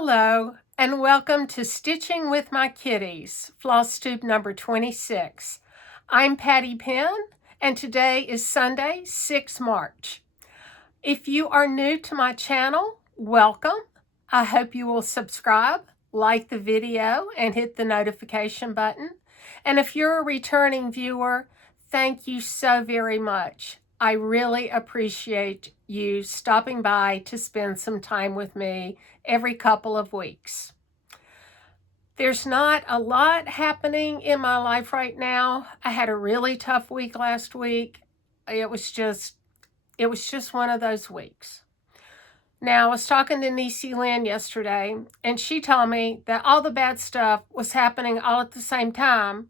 Hello, and welcome to Stitching with My Kitties, Floss Tube number 26. I'm Patty Penn, and today is Sunday, 6 March. If you are new to my channel, welcome. I hope you will subscribe, like the video, and hit the notification button. And if you're a returning viewer, thank you so very much. I really appreciate you stopping by to spend some time with me every couple of weeks. There's not a lot happening in my life right now. I had a really tough week last week. It was just one of those weeks. Now, I was talking to Niecy Lynn yesterday, and she told me that all the bad stuff was happening all at the same time.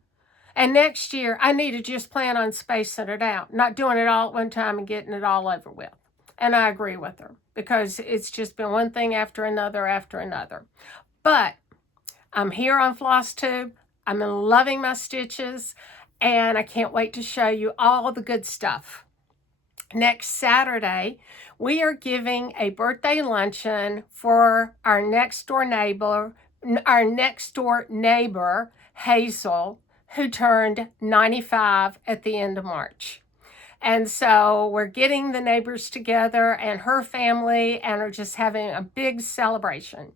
And next year, I need to just plan on spacing it out, not doing it all at one time and getting it all over with. And I agree with her because it's just been one thing after another after another. But I'm here on Floss Tube. I'm loving my stitches, and I can't wait to show you all the good stuff. Next Saturday, we are giving a birthday luncheon for our next door neighbor, Hazel, who turned 95 at the end of March. And so we're getting the neighbors together and her family and are just having a big celebration.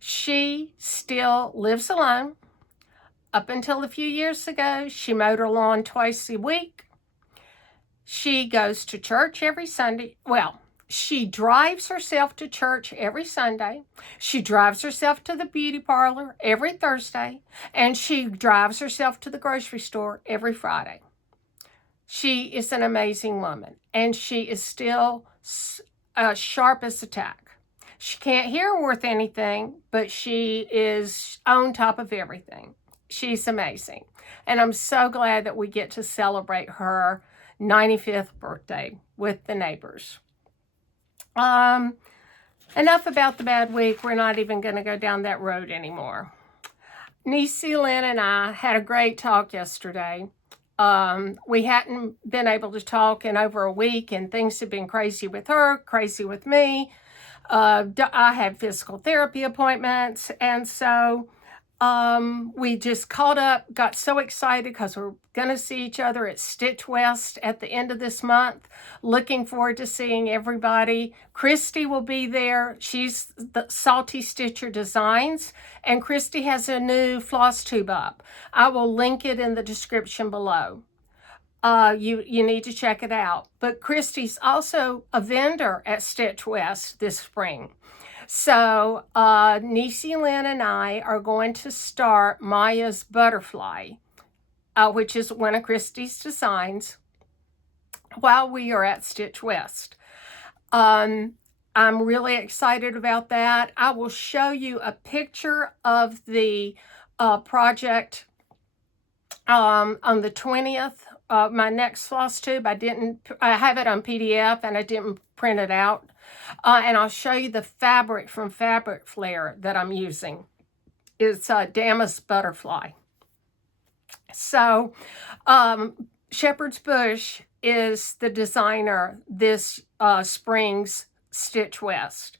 She still lives alone. Up until a few years ago, she mowed her lawn twice a week. She goes to church every Sunday. Well, she drives herself to church every Sunday. She drives herself to the beauty parlor every Thursday. And she drives herself to the grocery store every Friday. She is an amazing woman. And she is still sharp as a tack. She can't hear worth anything, but she is on top of everything. She's amazing. And I'm so glad that we get to celebrate her 95th birthday with the neighbors. Enough about the bad week. We're not even going to go down that road anymore. Niecy Lynn and I had a great talk yesterday. We hadn't been able to talk in over a week, and things have been crazy with her, crazy with me. I had physical therapy appointments, and so we just caught up, got so excited because we're going to see each other at Stitch West at the end of this month. Looking forward to seeing everybody. Christy will be there. She's the Salty Stitcher Designs, and Christy has a new floss tube up. I will link it in the description below. You need to check it out. But Christy's also a vendor at Stitch West this spring. So Niecy Lynn and I are going to start Maya's Butterfly, which is one of Christy's designs, while we are at Stitch West. I'm really excited about that. I will show you a picture of the project on the 20th. My next floss tube, I have it on PDF and I didn't print it out. And I'll show you the fabric from Fabric Flare that I'm using. It's Damask Butterfly. So Shepherd's Bush is the designer this spring's Stitch West.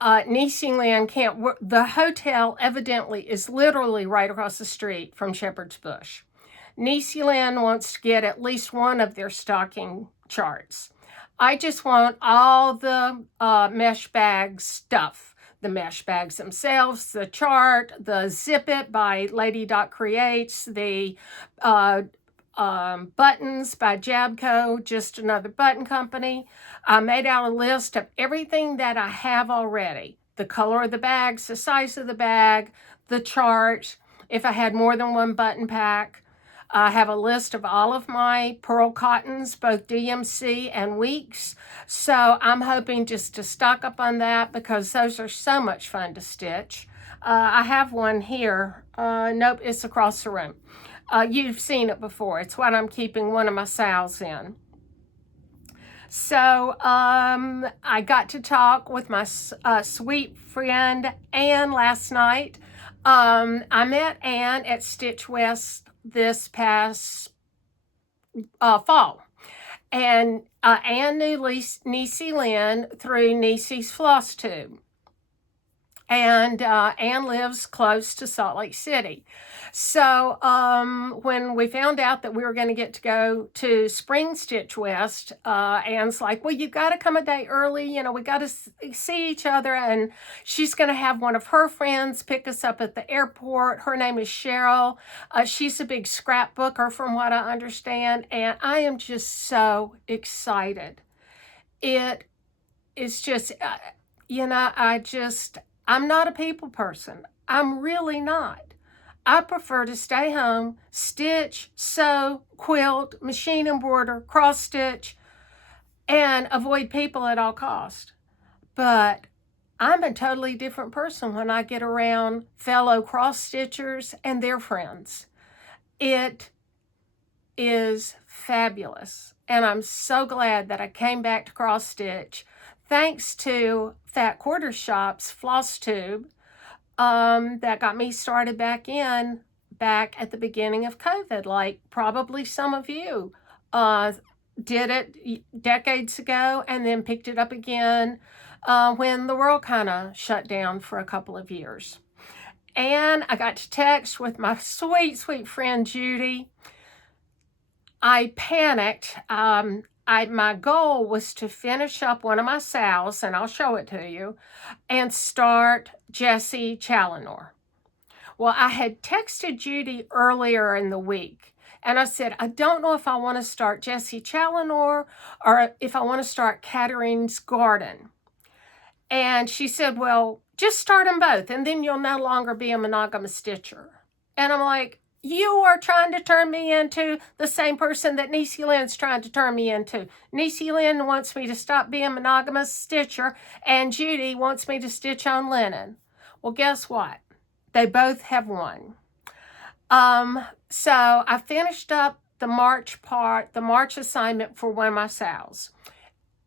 Niecy Lynn can't work. The hotel evidently is literally right across the street from Shepherd's Bush. Niecy Lynn wants to get at least one of their stocking charts. I just want all the mesh bag stuff. The mesh bags themselves, the chart, the Zip It by Lady Dot Creates, the buttons by Jabco, just another button company. I made out a list of everything that I have already. The color of the bags, the size of the bag, the chart, if I had more than one button pack. I have a list of all of my pearl cottons, both DMC and Weeks. So I'm hoping just to stock up on that because those are so much fun to stitch. I have one here. Nope, it's across the room. You've seen it before. It's what I'm keeping one of my sows in. So I got to talk with my sweet friend Ann last night. I met Ann at Stitch West this past fall. And Ann knew Niecy Lynn through Niecy's Floss Tube. And Ann lives close to Salt Lake City. So when we found out that we were going to get to go to Spring Stitch West, Ann's like, well, you've got to come a day early. You know, we got to see each other. And she's going to have one of her friends pick us up at the airport. Her name is Cheryl. She's a big scrapbooker from what I understand. And I am just so excited. It is just, I'm not a people person. I'm really not. I prefer to stay home, stitch, sew, quilt, machine embroider, cross stitch, and avoid people at all costs. But I'm a totally different person when I get around fellow cross stitchers and their friends. It is fabulous. And I'm so glad that I came back to cross stitch thanks to Fat Quarter Shop's Floss Tube that got me started back at the beginning of COVID, like probably some of you did it decades ago and then picked it up again when the world kind of shut down for a couple of years. And I got to text with my sweet, sweet friend Judy. I panicked. My goal was to finish up one of my sows, and I'll show it to you, and start Jessie Challenor. Well, I had texted Judy earlier in the week, and I said, I don't know if I want to start Jessie Challenor or if I want to start Catherine's Garden. And she said, well, just start them both, and then you'll no longer be a monogamous stitcher. And I'm like, you are trying to turn me into the same person that Niecy Lynn's trying to turn me into. Niecy Lynn wants me to stop being a monogamous stitcher, and Judy wants me to stitch on linen. Well, guess what? They both have won. So I finished up the March assignment for one of my sows.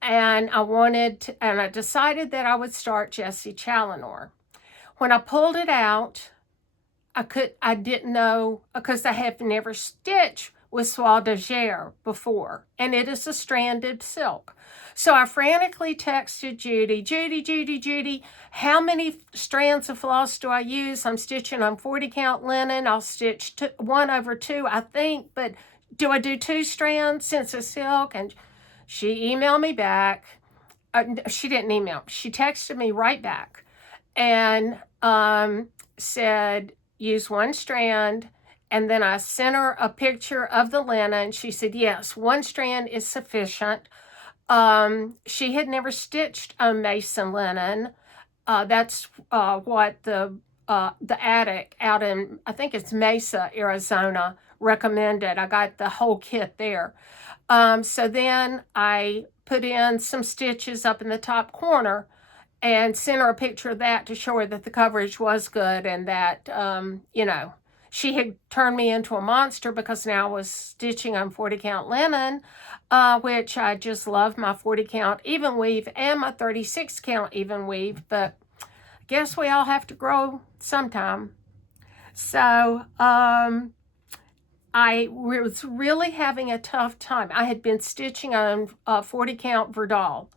And I decided that I would start Jessie Challenor. When I pulled it out, I didn't know, because I have never stitched with soie de Gers before, and it is a stranded silk. So I frantically texted Judy, how many strands of floss do I use? I'm stitching on 40 count linen. I'll stitch 1/2, I think, but do I do 2 strands since it's silk? And she emailed me back. She didn't email. She texted me right back and said, use 1 strand. And then I sent her a picture of the linen. She said, yes, 1 strand is sufficient. She had never stitched on mason linen. That's what the attic out in, I think it's Mesa, Arizona, recommended. I got the whole kit there. So then I put in some stitches up in the top corner and sent her a picture of that to show her that the coverage was good and that, she had turned me into a monster because now I was stitching on 40 count linen, which I just love my 40 count even weave and my 36 count even weave, but I guess we all have to grow sometime. So, I was really having a tough time. I had been stitching on 40 count Verdal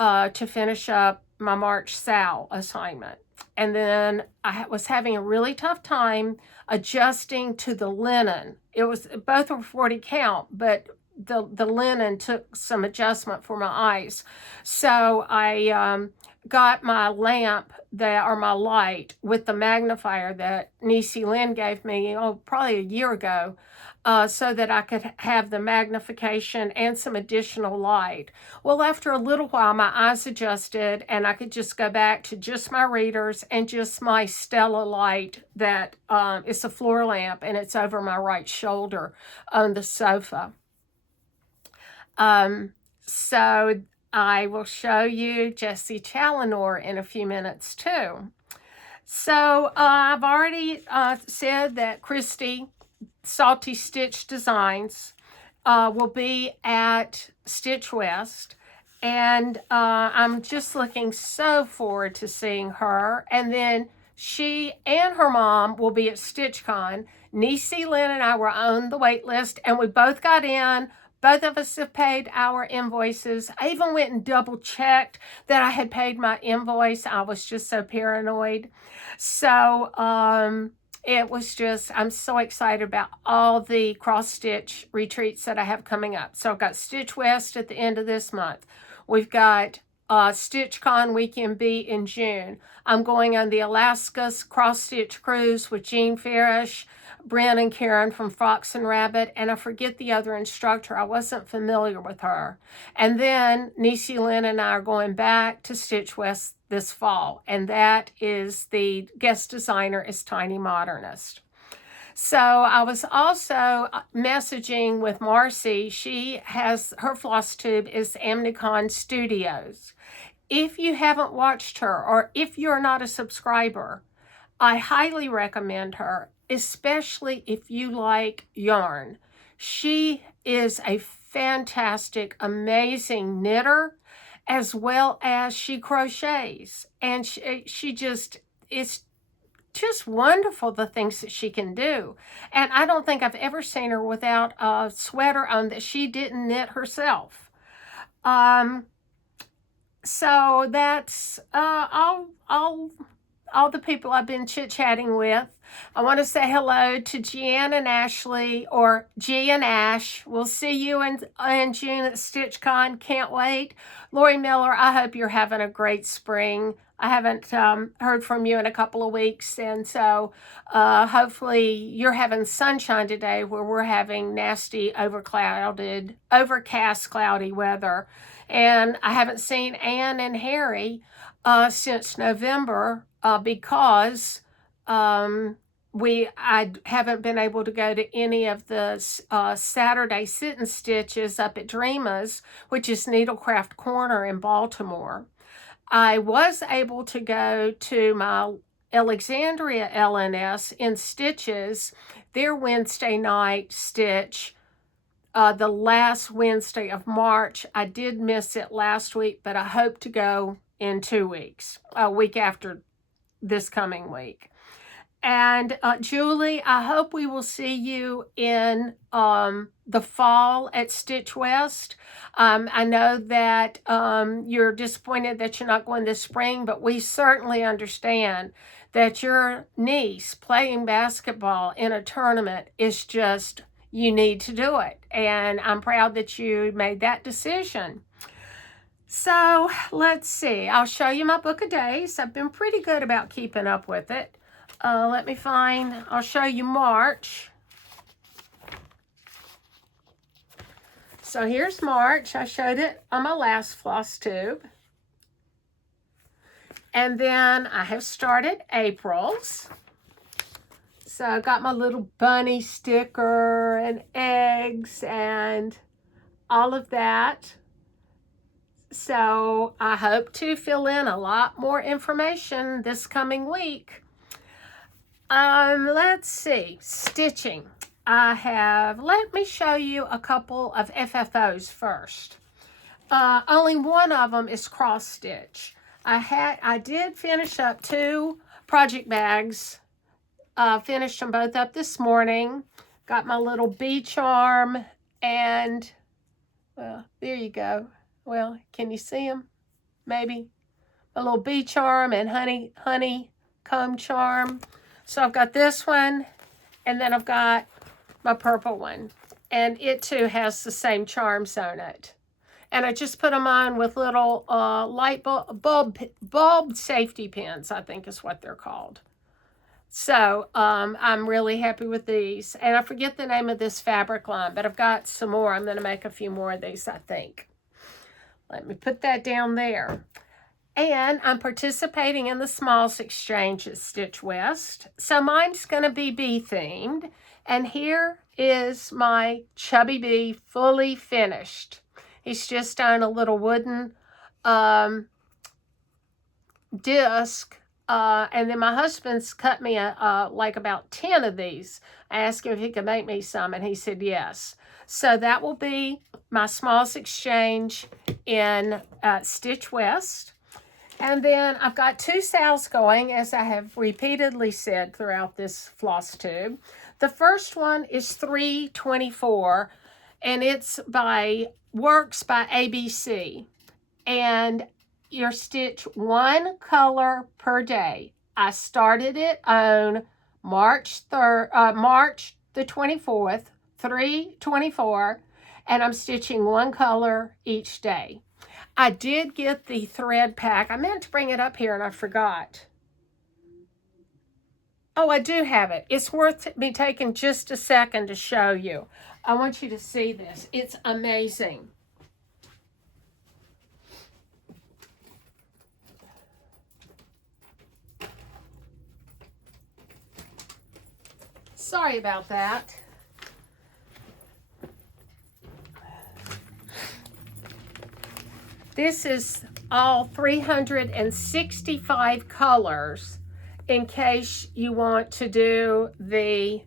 to finish up my March sow assignment. And then I was having a really tough time adjusting to the linen. It was both were 40 count, but the linen took some adjustment for my eyes. So I got my lamp my light with the magnifier that Niecy Lynn gave me, probably a year ago, so that I could have the magnification and some additional light. Well, after a little while, my eyes adjusted and I could just go back to just my readers and just my Stella light that is a floor lamp, and it's over my right shoulder on the sofa. So I will show you Jessie Challenor in a few minutes too. So I've already said that Christy Salty Stitch Designs will be at Stitch West, and I'm just looking so forward to seeing her. And then she and her mom will be at StitchCon. Niecy Lynn and I were on the wait list, and we both got in, Both of us have paid our invoices. I even went and double checked that I had paid my invoice. I was just so paranoid. So it was just, I'm so excited about all the cross stitch retreats that I have coming up. So I've got Stitch West at the end of this month. We've got StitchCon Weekend B in June. I'm going on the Alaska's cross stitch cruise with Jean Farish, Brent and Karen from Fox and Rabbit, and I forget the other instructor. I wasn't familiar with her. And then Niecy Lynn and I are going back to Stitch West this fall, and that is the guest designer is Tiny Modernist. So I was also messaging with Marcy. She has, her floss tube is Amnicon Studios. If you haven't watched her, or if you're not a subscriber, I highly recommend her, especially if you like yarn. She is a fantastic, amazing knitter, as well as she crochets. And she just, it's just wonderful, the things that she can do. And I don't think I've ever seen her without a sweater on that she didn't knit herself. So that's all the people I've been chit-chatting with. I want to say hello to Jeanne and Ashley, or G and Ash. We'll see you in June at StitchCon. Can't wait. Lori Miller, I hope you're having a great spring. I haven't heard from you in a couple of weeks, and so hopefully you're having sunshine today where we're having nasty, overcast, cloudy weather. And I haven't seen Anne and Harry since November because I haven't been able to go to any of the Saturday sit and stitches up at Dreama's, which is Needlecraft Corner in Baltimore. I was able to go to my Alexandria LNS in Stitches, their Wednesday night stitch, the last Wednesday of March. I did miss it last week, but I hope to go in 2 weeks, a week after this coming week. And Julie, I hope we will see you in the fall at Stitch West. I know that you're disappointed that you're not going this spring, but we certainly understand that your niece playing basketball in a tournament is just, you need to do it. And I'm proud that you made that decision. So let's see. I'll show you my book of days. I've been pretty good about keeping up with it. Let me find, I'll show you March. So here's March. I showed it on my last floss tube. And then I have started April's. So I got my little bunny sticker and eggs and all of that. So I hope to fill in a lot more information this coming week. Let's see, stitching. Let me show you a couple of FFOs first. Only one of them is cross stitch. I did finish up 2 project bags. Finished them both up this morning. Got my little bee charm and, well, there you go. Well, can you see them? Maybe. A little bee charm and honeycomb charm. So I've got this one, and then I've got my purple one. And it too has the same charms on it. And I just put them on with little light bulb safety pins, I think is what they're called. So I'm really happy with these. And I forget the name of this fabric line, but I've got some more. I'm going to make a few more of these, I think. Let me put that down there. And I'm participating in the Smalls Exchange at Stitch West. So mine's going to be bee themed. And here is my Chubby Bee fully finished. He's just on a little wooden disc. And then my husband's cut me like about 10 of these. I asked him if he could make me some, and he said yes. So that will be my Smalls Exchange in Stitch West. And then I've got 2 sales going, as I have repeatedly said throughout this floss tube. The first one is $3.24, and it's by Works by ABC. And you stitch one color per day. I started it on March the 24th, 3/24, and I'm stitching one color each day. I did get the thread pack. I meant to bring it up here and I forgot. Oh, I do have it. It's worth me taking just a second to show you. I want you to see this. It's amazing. Sorry about that. This is all 365 colors in case you want to do the,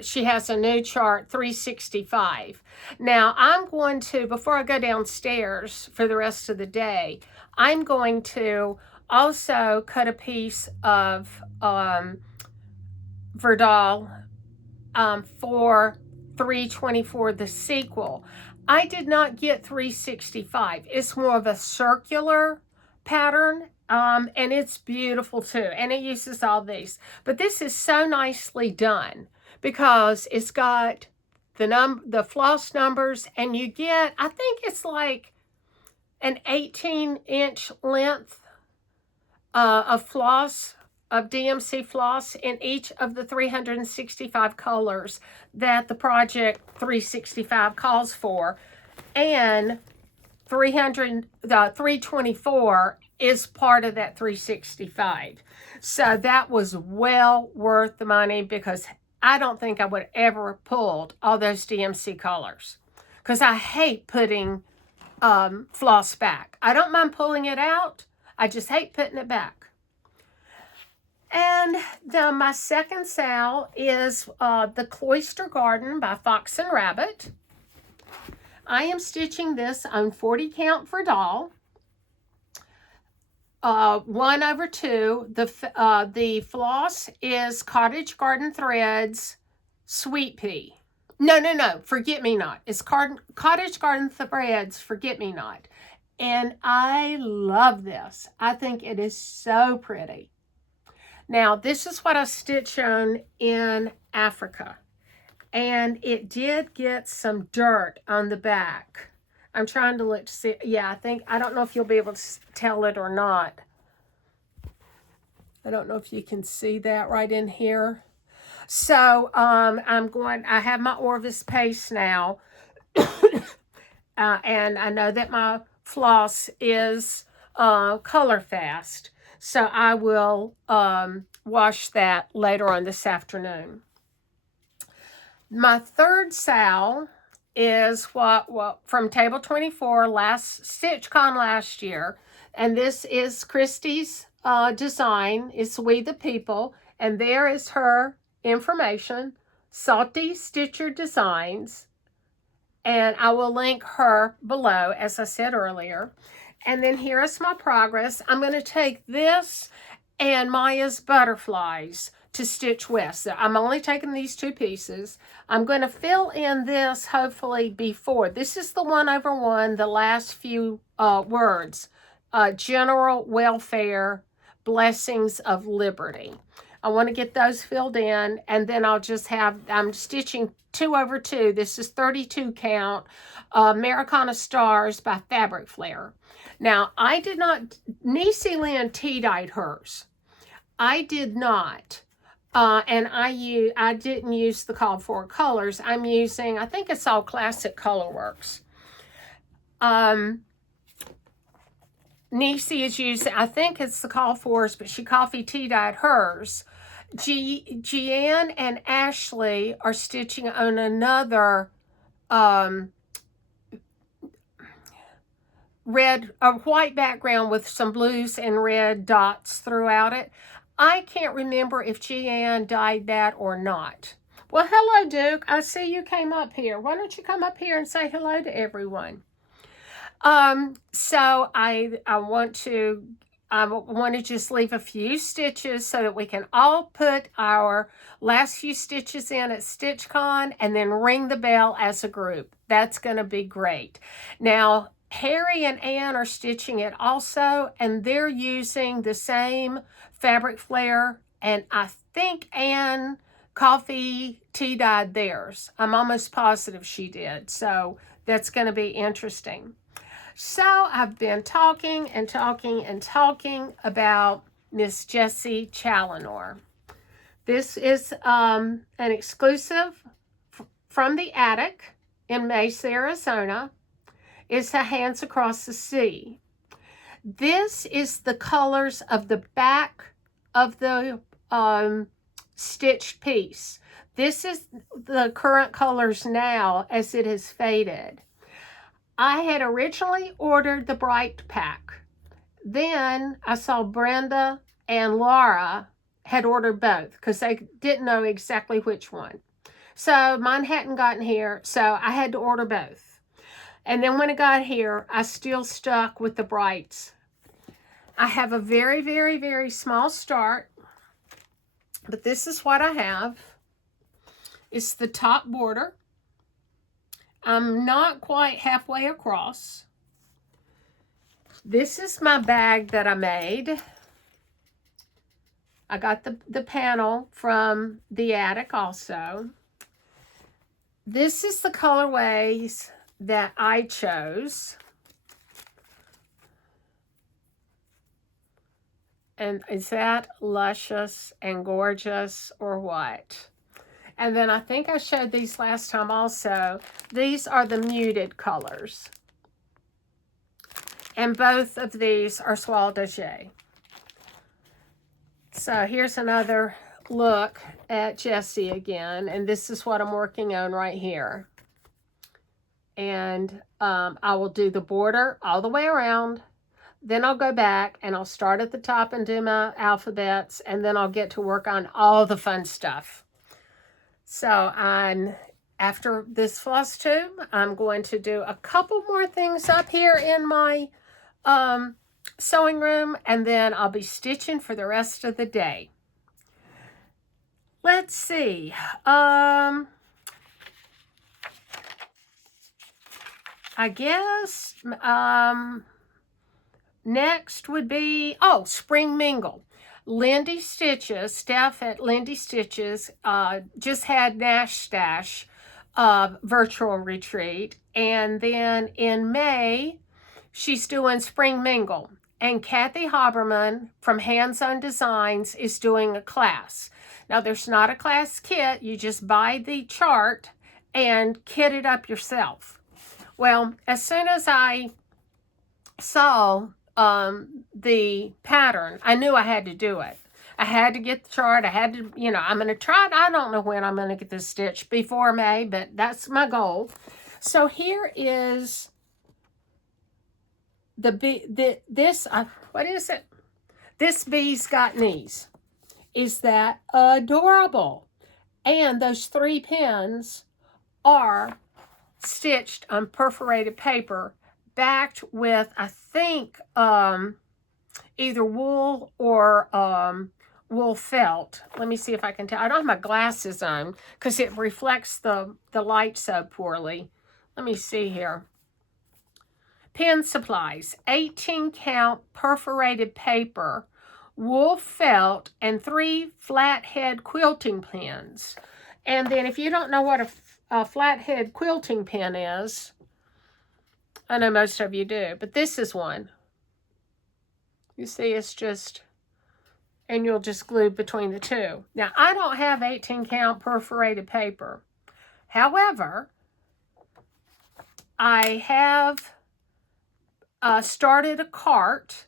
she has a new chart, 365. Now, I'm going to, before I go downstairs for the rest of the day, I'm going to also cut a piece of Verdal for 324, the sequel. I did not get 365. It's more of a circular pattern, and it's beautiful too, and it uses all these. But this is so nicely done because it's got the floss numbers, and you get, I think it's like an 18-inch length of floss, of DMC floss in each of the 365 colors that the project 365 calls for, and 324 is part of that 365. So that was well worth the money, because I don't think I would ever have pulled all those DMC colors, because I hate putting floss back. I don't mind pulling it out. I just hate putting it back. And my second sal is the Cloister Garden by Fox and Rabbit. I am stitching this on 40 count Verdal, 1/2. The floss is Cottage Garden Threads Sweet Pea. No, Forget Me Not. It's Cottage Garden Threads Forget Me Not. And I love this. I think it is so pretty. Now, this is what I stitched on in Africa, and it did get some dirt on the back. I'm trying to look to see. Yeah, I don't know if you'll be able to tell it or not. I don't know if you can see that right in here. So, I have my Orvis paste now, and I know that my floss is color fast. So I will wash that later on this afternoon. My third sal is what from Table 24, StitchCon last year. And this is Christy's design. It's We the People. And there is her information, Salty Stitcher Designs. And I will link her below, as I said earlier. And then here is my progress. I'm going to take this and Maya's butterflies to stitch with. So I'm only taking these two pieces. I'm going to fill in this hopefully before. This is the 1/1, the last few words. General welfare, blessings of liberty. I want to get those filled in, and then I'm stitching 2/2. This is 32 count, Americana Stars by Fabric Flair. Now, I did not, Niecy Lynn tea-dyed hers. I did not, and I didn't use the called for colors. I'm using, I think it's all Classic Colorworks. Niecy is using, I think it's the call fors, but she coffee tea-dyed hers. Jeanne and Ashley are stitching on another white background with some blues and red dots throughout it. I can't remember if Jeanne dyed that or not. Well, hello, Duke. I see you came up here. Why don't you come up here and say hello to everyone? So I want to I want to just leave a few stitches so that we can all put our last few stitches in at StitchCon and then ring the bell as a group. That's going to be great. Now, Harry and Ann are stitching it also, and they're using the same fabric flare, and I think Ann Coffee tea dyed theirs. I'm almost positive she did, so that's going to be interesting. So I've been talking and talking and talking about Miss Jessie Challenor. This is an exclusive from the attic in Mesa, Arizona. It's a Hands Across the Sea. This is the colors of the back of the stitched piece. This is the current colors now as it has faded. I had originally ordered the bright pack. Then I saw Brenda and Laura had ordered both because they didn't know exactly which one. So mine hadn't gotten here, so I had to order both. And then when it got here, I still stuck with the brights. I have a very, very, very small start, but this is what I have. It's the top border. I'm not quite halfway across. This is my bag that I made. I got the panel from the attic also. This is the colorways that I chose. And is that luscious and gorgeous or what? And then I think I showed these last time also. These are the muted colors. And both of these are Soie d'Ajay. So here's another look at Jessie again. And this is what I'm working on right here. And I will do the border all the way around. Then I'll go back and I'll start at the top and do my alphabets. And then I'll get to work on all the fun stuff. So after this floss tube, I'm going to do a couple more things up here in my sewing room, and then I'll be stitching for the rest of the day. Let's see. I guess next would be, Spring Mingle. Lindy Stitches, Steph at Lindy Stitches, just had Nash Stash virtual retreat. And then in May, she's doing Spring Mingle. And Kathy Haberman from Hands On Designs is doing a class. Now, there's not a class kit. You just buy the chart and kit it up yourself. Well, as soon as I saw the pattern, I knew I had to do it. I had to get the chart. I had to, I'm going to try it. I don't know when I'm going to get this stitched before May, but that's my goal. So here is what is it? This Bee's Got Knees. Is that adorable? And those 3 pins are stitched on perforated paper, backed with, I think, either wool or wool felt. Let me see if I can tell. I don't have my glasses on because it reflects the light so poorly. Let me see here. Pin supplies, 18 count perforated paper, wool felt, and 3 flathead quilting pins. And then if you don't know what a flathead quilting pin is, I know most of you do, but this is one. You see, it's just, and you'll just glue between the two. Now, I don't have 18 count perforated paper. However, I have started a cart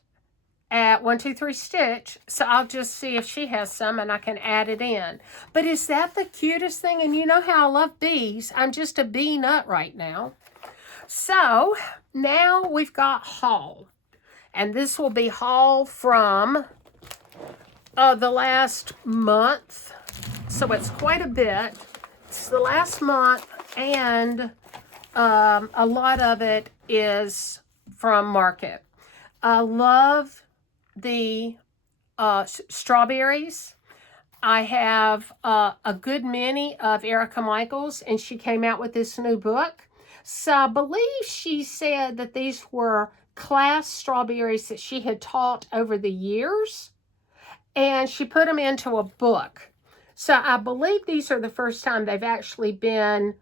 at 1-2-3 Stitch, so I'll just see if she has some and I can add it in. But is that the cutest thing? And you know how I love bees. I'm just a bee nut right now. So now we've got haul. And this will be haul from the last month. So it's quite a bit. It's the last month, and a lot of it is from Market. I love the strawberries. I have a good many of Erica Michaels, and she came out with this new book. So I believe she said that these were class strawberries that she had taught over the years, and she put them into a book. So I believe these are the first time they've actually been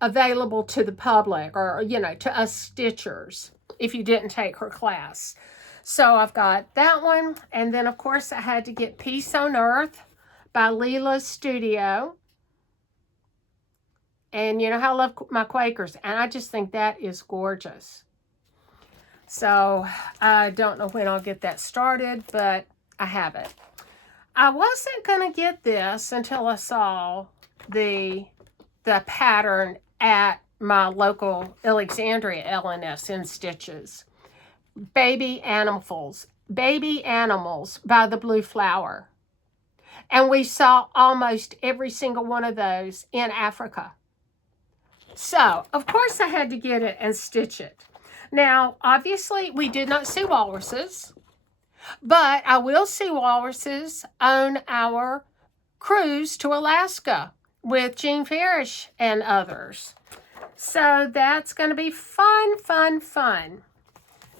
available to the public, or, you know, to us stitchers, if you didn't take her class. So I've got that one. And then, of course, I had to get Peace on Earth by Leela's Studio. And you know how I love my Quakers. And I just think that is gorgeous. So I don't know when I'll get that started, but I have it. I wasn't going to get this until I saw the pattern at my local Alexandria LNS in Stitches. Baby Animals by the Blue Flower. And we saw almost every single one of those in Africa. So, of course, I had to get it and stitch it. Now, obviously, we did not see walruses, but I will see walruses on our cruise to Alaska with Jean Farish and others. So that's going to be fun, fun, fun.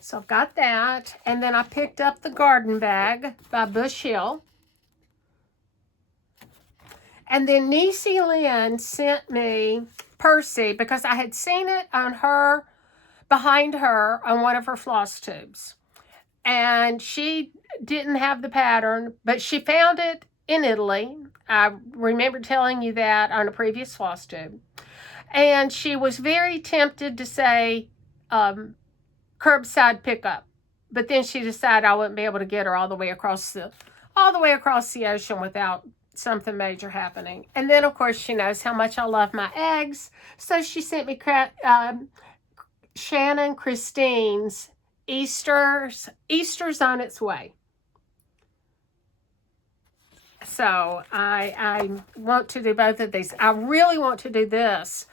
So I've got that. And then I picked up the Garden Bag by Bush Hill. And then Niecy Lynn sent me Percy because I had seen it on her, behind her on one of her floss tubes. And she didn't have the pattern, but she found it in Italy. I remember telling you that on a previous floss tube. And she was very tempted to say curbside pickup. But then she decided I wouldn't be able to get her all the way across the ocean without something major happening. And then, of course, she knows how much I love my eggs. So she sent me Shannon Christine's Easter's on its way. So I want to do both of these. I really want to do this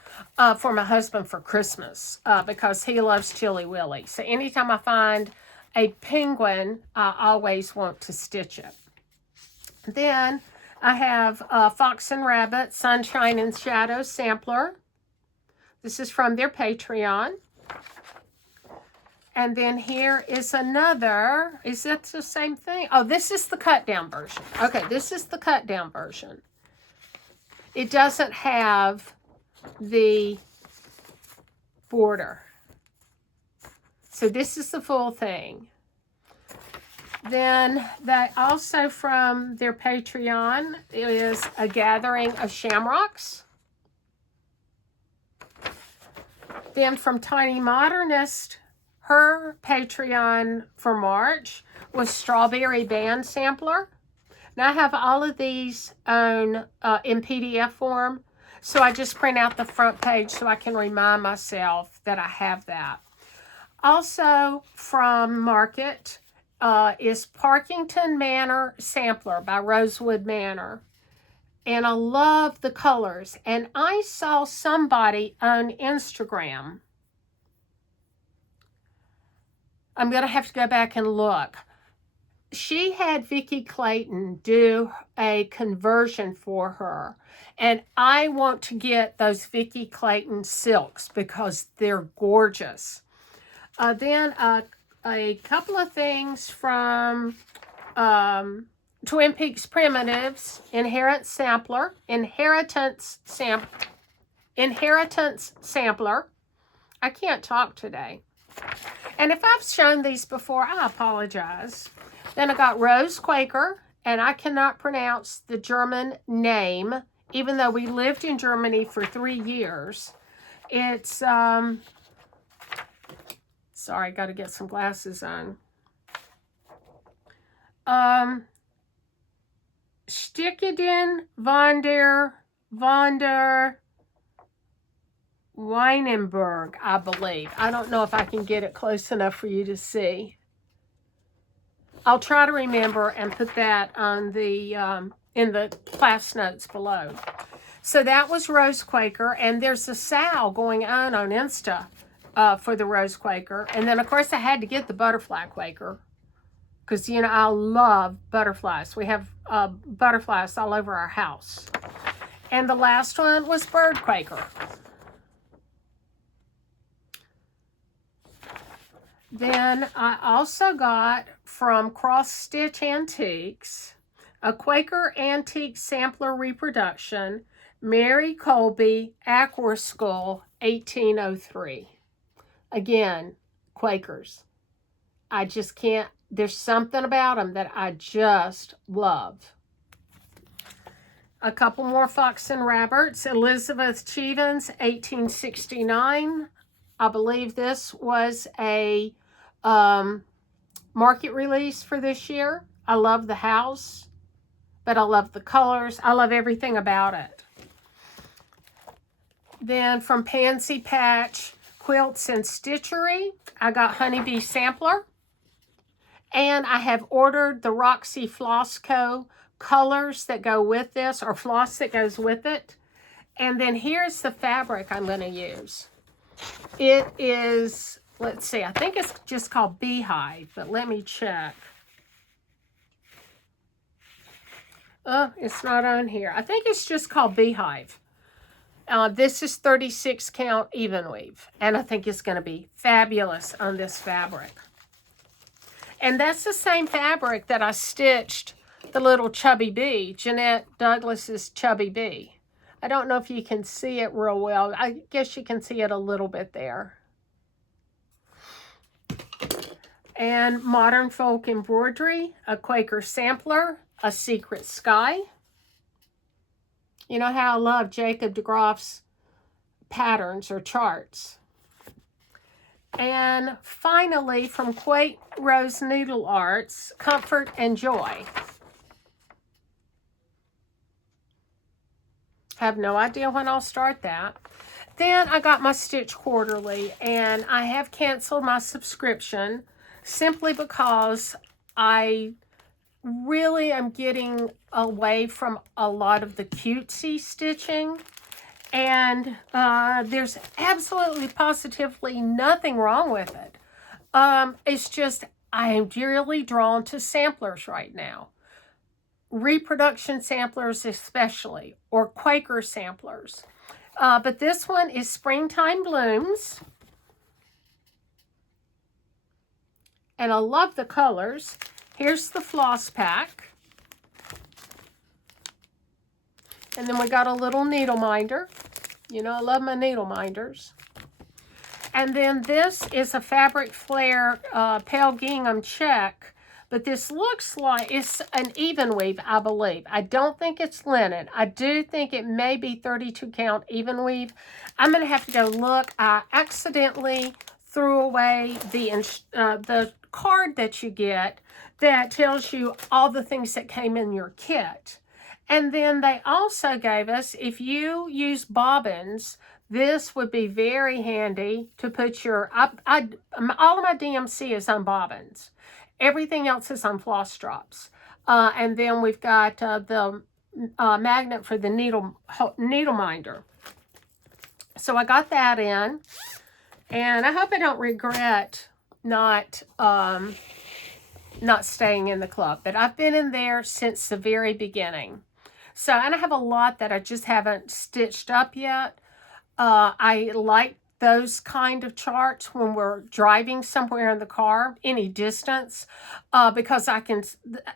for my husband for Christmas because he loves Chili Willy. So anytime I find a penguin, I always want to stitch it. Then I have Fox and Rabbit Sunshine and Shadow Sampler. This is from their Patreon. And then here is another. Is that the same thing? Oh, this is the cut down version. Okay, this is the cut down version. It doesn't have the border. So this is the full thing. Then that also from their Patreon is A Gathering of Shamrocks. Then from Tiny Modernist, her Patreon for March was Strawberry Band Sampler. Now I have all of these on in PDF form, so I just print out the front page so I can remind myself that I have that. Also from Market is Parkington Manor Sampler by Rosewood Manor. And I love the colors. And I saw somebody on Instagram. I'm going to have to go back and look. She had Vicki Clayton do a conversion for her. And I want to get those Vicki Clayton silks because they're gorgeous. Then a couple of things from Twin Peaks Primitives, Inheritance Sampler. I can't talk today. And if I've shown these before, I apologize. Then I got Rose Quaker, and I cannot pronounce the German name, even though we lived in Germany for 3 years. It's, sorry, got to get some glasses on. Stickeden von der Weinenberg, I believe. I don't know if I can get it close enough for you to see. I'll try to remember and put that on the in the class notes below. So that was Rose Quaker, and there's a sale going on Insta. for the Rose Quaker. And then, of course, I had to get the Butterfly Quaker because, you know, I love butterflies. We have butterflies all over our house. And the last one was Bird Quaker. Then I also got from Cross Stitch Antiques a Quaker Antique Sampler Reproduction, Mary Colby Aqua Skull 1803. Again, Quakers. I just can't, there's something about them that I just love. A couple more Fox and Rabbits, Elizabeth Chevens 1869. I believe this was a market release for this year. I love the house, but I love the colors. I love everything about it. Then from Pansy Patch Quilts and Stitchery, I got Honeybee Sampler. And I have ordered the Roxy Floss Co. colors that go with this, or floss that goes with it. And then here's the fabric I'm going to use. It is, let's see, I think it's just called Beehive, but let me check. It's not on here. I think it's just called Beehive. This is 36 count even weave, and I think it's going to be fabulous on this fabric. And that's the same fabric that I stitched the little Chubby Bee, Jeanette Douglas's Chubby Bee. I don't know if you can see it real well. I guess you can see it a little bit there. And Modern Folk Embroidery, a Quaker Sampler, A Secret Sky. You know how I love Jacob DeGroff's patterns or charts. And finally, from Quate Rose Needle Arts, Comfort and Joy. Have no idea when I'll start that. Then I got my Stitch Quarterly, and I have canceled my subscription simply because I really am getting away from a lot of the cutesy stitching. And there's absolutely, positively nothing wrong with it. It's just, I am really drawn to samplers right now. Reproduction samplers especially, or Quaker samplers. But this one is Springtime Blooms. And I love the colors. Here's the floss pack. And then we got a little needle minder. You know, I love my needle minders. And then this is a Fabric Flare Pale Gingham check. But this looks like it's an even weave, I believe. I don't think it's linen. I do think it may be 32 count even weave. I'm going to have to go look. I accidentally threw away the card that you get that tells you all the things that came in your kit. And then they also gave us, if you use bobbins, this would be very handy to put your, all of my DMC is on bobbins. Everything else is on floss drops. And then we've got the magnet for the needle minder. So I got that in. And I hope I don't regret not staying in the club. But I've been in there since the very beginning. So, and I have a lot that I just haven't stitched up yet. I like those kind of charts when we're driving somewhere in the car, any distance, because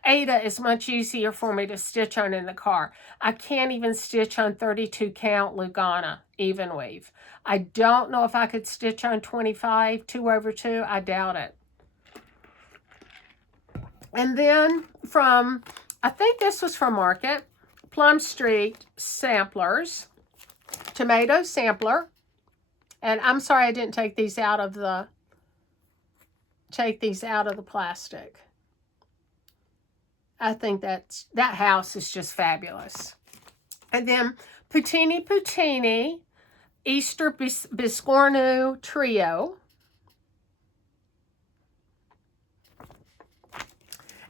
Ada is much easier for me to stitch on in the car. I can't even stitch on 32 count Lugana even weave. I don't know if I could stitch on 25, 2/2. I doubt it. And then from, I think this was from Market, Plum Street Samplers, Tomato Sampler. And I'm sorry I didn't take these out of the plastic. I think that house is just fabulous. And then Putini Easter Biscornu Trio.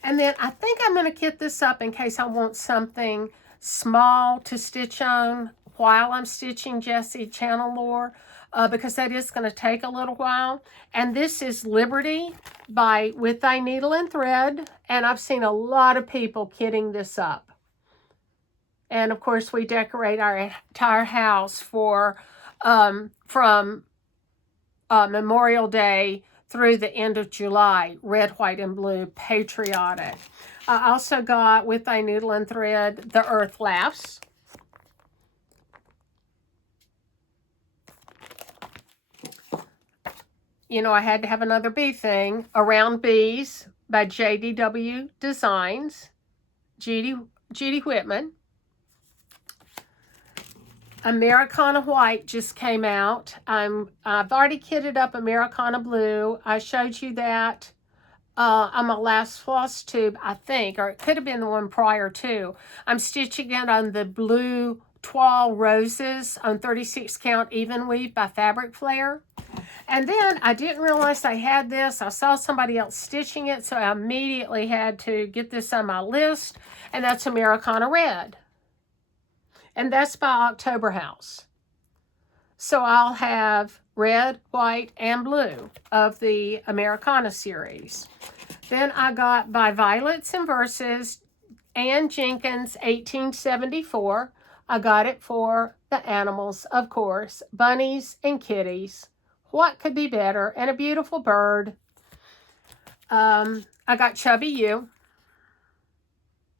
And then I think I'm going to kit this up in case I want something small to stitch on while I'm stitching Jessie Channel Lore. because that is going to take a little while. And this is Liberty by With Thy Needle and Thread. And I've seen a lot of people kitting this up. And of course, we decorate our entire house for from Memorial Day through the end of July. Red, white, and blue, patriotic. I also got With Thy Needle and Thread, The Earth Laughs. You know, I had to have another bee thing. Around Bees by JDW Designs. Judy Whitman. Americana White just came out. I've already kitted up Americana Blue. I showed you that on my last floss tube, I think, or it could have been the one prior to. I'm stitching it on the blue Toile Roses on 36 count even weave by Fabric Flare. And then I didn't realize I had this. I saw somebody else stitching it, so I immediately had to get this on my list, and that's Americana Red. And that's by October House. So I'll have red, white, and blue of the Americana series. Then I got by Violets and Verses, Ann Jenkins, 1874. I got it for the animals, of course, bunnies and kitties. What could be better? And a beautiful bird. I got Chubby You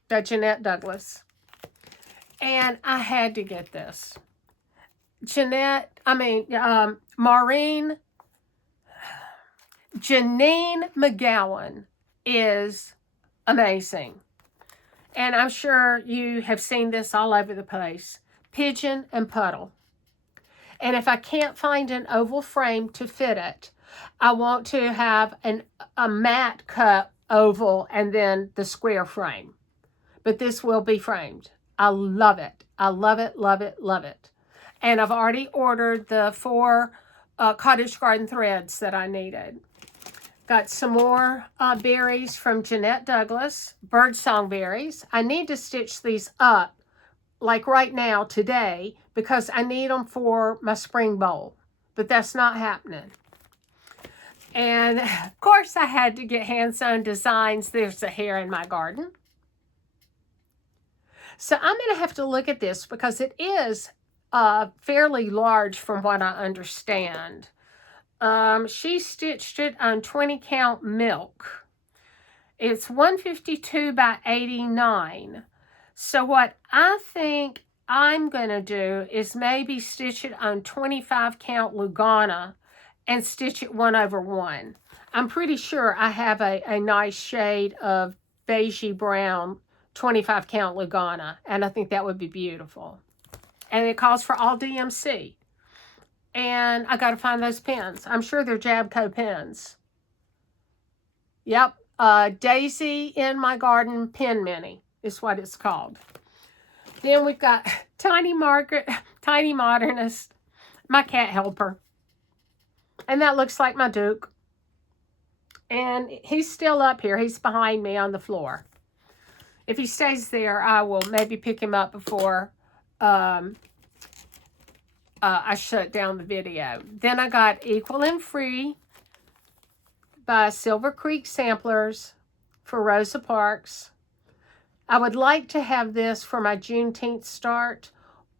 by Jeanette Douglas. And I had to get this. Janine McGowan is amazing. And I'm sure you have seen this all over the place. Pigeon and Puddle. And if I can't find an oval frame to fit it, I want to have a matte cut oval and then the square frame. But this will be framed. I love it. I love it, love it, love it. And I've already ordered the 4 cottage garden threads that I needed. Got some more berries from Jeanette Douglas, birdsong berries. I need to stitch these up like right now, today, because I need them for my spring bowl. But that's not happening. And of course I had to get hand-sewn designs. There's a hare in my garden. So I'm going to have to look at this because it is fairly large from what I understand. She stitched it on 20 count milk. It's 152 by 89. So what I think I'm going to do is maybe stitch it on 25 count Lugana and stitch it 1/1. I'm pretty sure I have a nice shade of beigey brown 25 count Lugana, and I think that would be beautiful. And it calls for all DMC. And I got to find those pins. I'm sure they're Jabco pins. Yep, Daisy in My Garden Pin Mini is what it's called. Then we've got Tiny Modernist, my cat helper. And that looks like my Duke. And he's still up here. He's behind me on the floor. If he stays there, I will maybe pick him up before I shut down the video. Then I got Equal and Free by Silver Creek Samplers for Rosa Parks. I would like to have this for my Juneteenth start,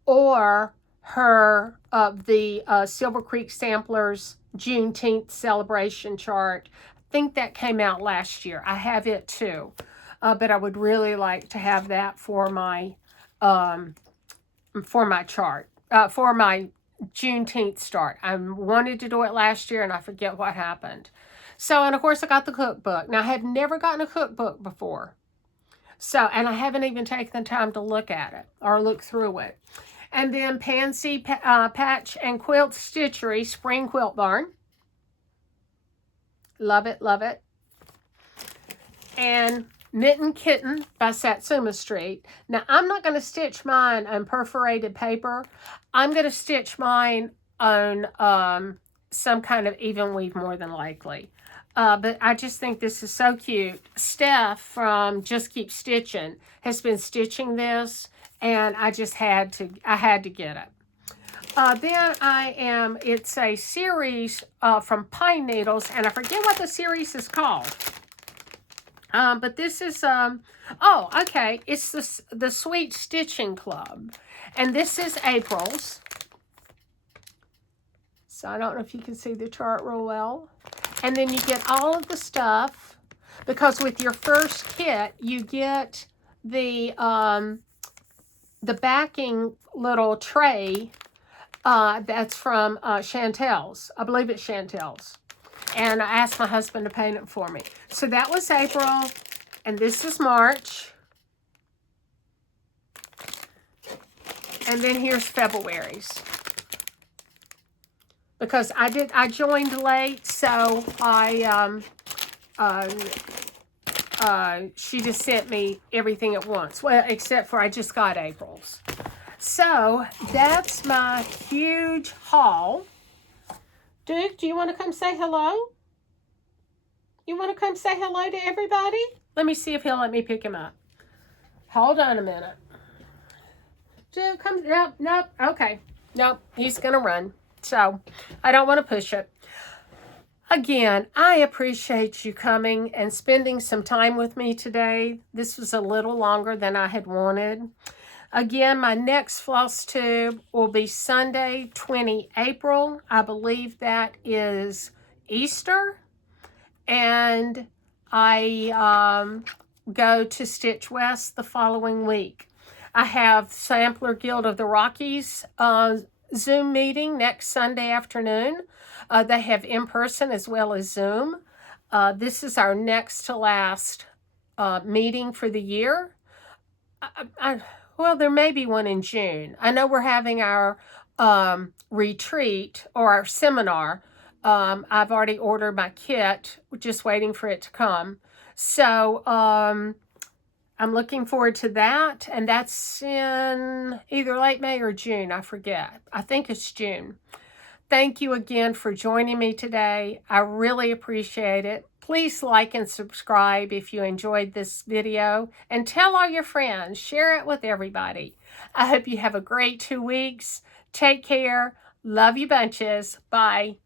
or the Silver Creek Samplers Juneteenth celebration chart. I think that came out last year. I have it too. But I would really like to have that for my chart, for my Juneteenth start. I wanted to do it last year and I forget what happened. So, and of course I got the cookbook. Now I have never gotten a cookbook before. So, and I haven't even taken the time to look at it or look through it. And then Pansy Patch and Quilt Stitchery Spring Quilt Barn. Love it, love it. And Mitten Kitten by Satsuma Street. Now, I'm not going to stitch mine on perforated paper. I'm going to stitch mine on some kind of even weave more than likely. But I just think this is so cute. Steph from Just Keep Stitching has been stitching this, and I had to get it. Then it's a series from Pine Needles, and I forget what the series is called. But this is, oh, okay, it's the Sweet Stitching Club. And this is April's. So I don't know if you can see the chart real well. And then you get all of the stuff, because with your first kit, you get the backing little tray that's from Chantel's. I believe it's Chantel's. And I asked my husband to paint it for me. So that was April, and this is March. And then here's February's. Because I joined late, so she just sent me everything at once. Well, except for I just got April's. So that's my huge haul. Duke, do you want to come say hello? You want to come say hello to everybody? Let me see if he'll let me pick him up. Hold on a minute. Duke, come. Nope. Okay. Nope. He's going to run. So I don't want to push it. Again, I appreciate you coming and spending some time with me today. This was a little longer than I had wanted. Again, my next floss tube will be Sunday, 20 April. I believe that is Easter. And I go to Stitch West the following week. I have Sampler Guild of the Rockies Zoom meeting next Sunday afternoon. They have in-person as well as Zoom. This is our next to last meeting for the year. Well, there may be one in June. I know we're having our retreat or our seminar. I've already ordered my kit, just waiting for it to come. So I'm looking forward to that. And that's in either late May or June. I forget. I think it's June. Thank you again for joining me today. I really appreciate it. Please like and subscribe if you enjoyed this video, and tell all your friends. Share it with everybody. I hope you have a great 2 weeks. Take care. Love you bunches. Bye.